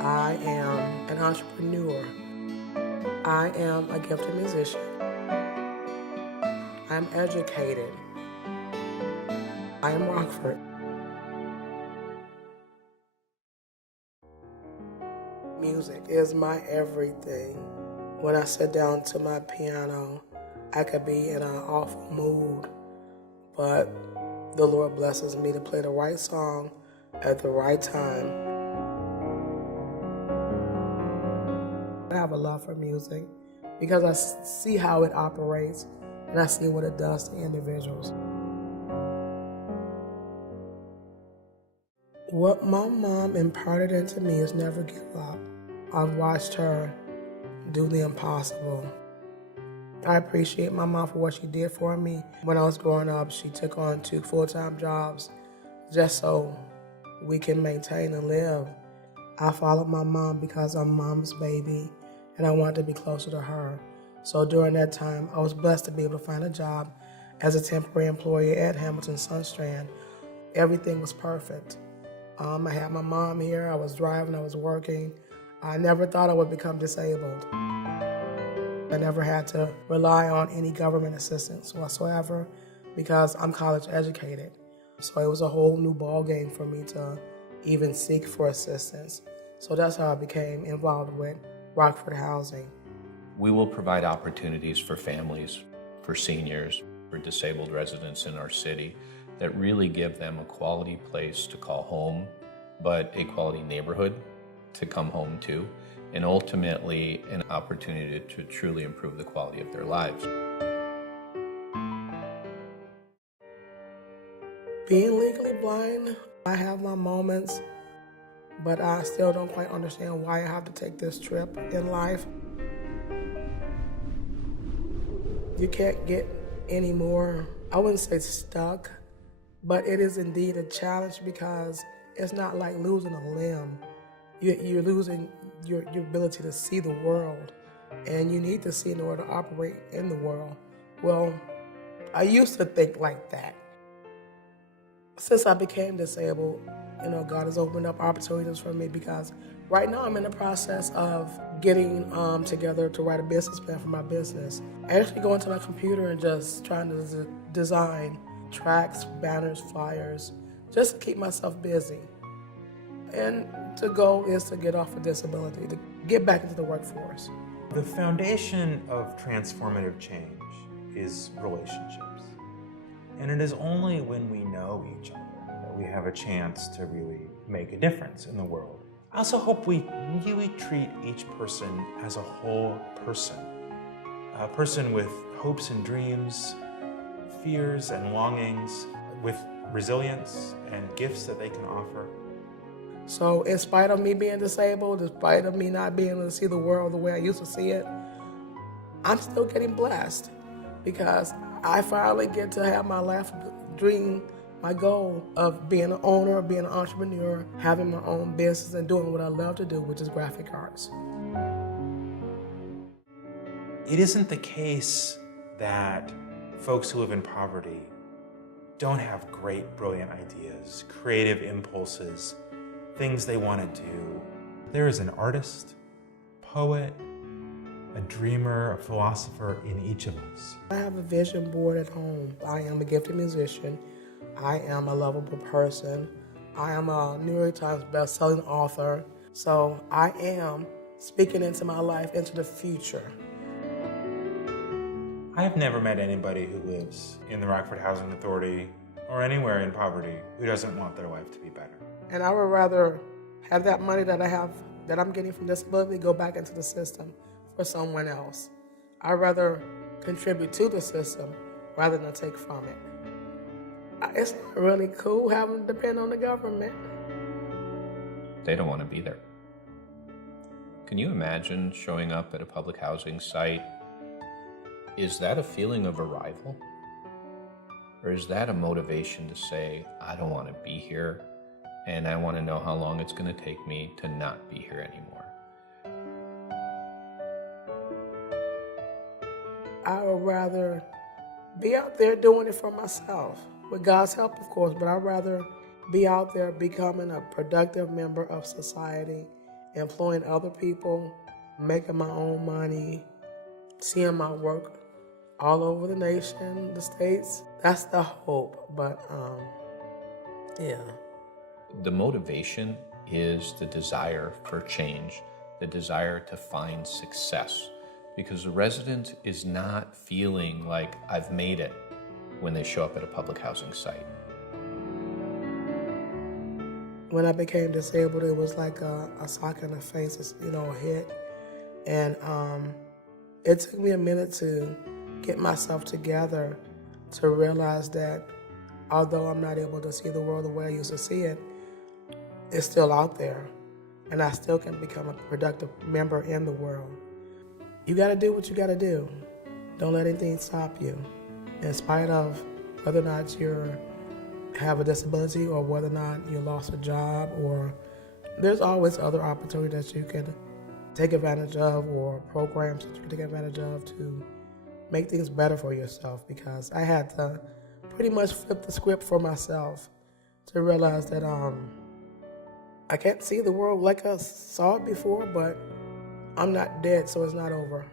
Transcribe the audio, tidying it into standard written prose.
I am an entrepreneur. I am a gifted musician. I'm educated. I am Rockford. Music is my everything. When I sit down to my piano, I could be in an awful mood, but the Lord blesses me to play the right song at the right time. I have a love for music because I see how it operates and I see what it does to individuals. What my mom imparted into me is never give up. I've watched her do the impossible. I appreciate my mom for what she did for me. When I was growing up, she took on 2 full-time jobs just so we can maintain and live. I followed my mom because I'm mom's baby and I wanted to be closer to her. So during that time, I was blessed to be able to find a job as a temporary employee at Hamilton Sunstrand. Everything was perfect. I had my mom here, I was driving, I was working. I never thought I would become disabled. I never had to rely on any government assistance whatsoever because I'm college educated. So it was a whole new ball game for me to even seek for assistance. So that's how I became involved with Rockford Housing. We will provide opportunities for families, for seniors, for disabled residents in our city that really give them a quality place to call home, but a quality neighborhood to come home to, and ultimately an opportunity to truly improve the quality of their lives. Being legally blind, I have my moments, but I still don't quite understand why I have to take this trip in life. You can't get any more, I wouldn't say stuck, but it is indeed a challenge because it's not like losing a limb. You're losing your ability to see the world, and you need to see in order to operate in the world. Well, I used to think like that. Since I became disabled, God has opened up opportunities for me because right now I'm in the process of getting together to write a business plan for my business. I actually go into my computer and just trying to design tracts, banners, flyers, just to keep myself busy. And the goal is to get off of disability, to get back into the workforce. The foundation of transformative change is relationships. And it is only when we know each other that we have a chance to really make a difference in the world. I also hope we really treat each person as a whole person. A person with hopes and dreams, fears and longings, with resilience and gifts that they can offer. So in spite of me being disabled, in spite of me not being able to see the world the way I used to see it, I'm still getting blessed because I finally get to have my life dream, my goal of being an owner, being an entrepreneur, having my own business and doing what I love to do, which is graphic arts. It isn't the case that folks who live in poverty don't have great, brilliant ideas, creative impulses, things they want to do. There is an artist, poet, a dreamer, a philosopher in each of us. I have a vision board at home. I am a gifted musician. I am a lovable person. I am a New York Times best-selling author. So I am speaking into my life, into the future. I have never met anybody who lives in the Rockford Housing Authority or anywhere in poverty who doesn't want their life to be better. And I would rather have that money that I'm getting from disability go back into the system for someone else. I'd rather contribute to the system rather than take from it. It's not really cool having to depend on the government. They don't want to be there. Can you imagine showing up at a public housing site? Is that a feeling of arrival? Or is that a motivation to say, I don't want to be here, and I want to know how long it's going to take me to not be here anymore? I would rather be out there doing it for myself, with God's help, of course, but I'd rather be out there becoming a productive member of society employing other people, making my own money, seeing my work all over the nation, the states. That's the hope. But yeah. The motivation is the desire for change, the desire to find success, because the resident is not feeling like I've made it when they show up at a public housing site. When I became disabled, it was like a sock in the face, a hit. And it took me a minute to get myself together to realize that although I'm not able to see the world the way I used to see it, it's still out there. And I still can become a productive member in the world. You got to do what you got to do. Don't let anything stop you. In spite of whether or not you have a disability or whether or not you lost a job, or there's always other opportunities that you can take advantage of, or programs that you can take advantage of to make things better for yourself, because I had to pretty much flip the script for myself to realize that I can't see the world like I saw it before, but I'm not dead, so it's not over.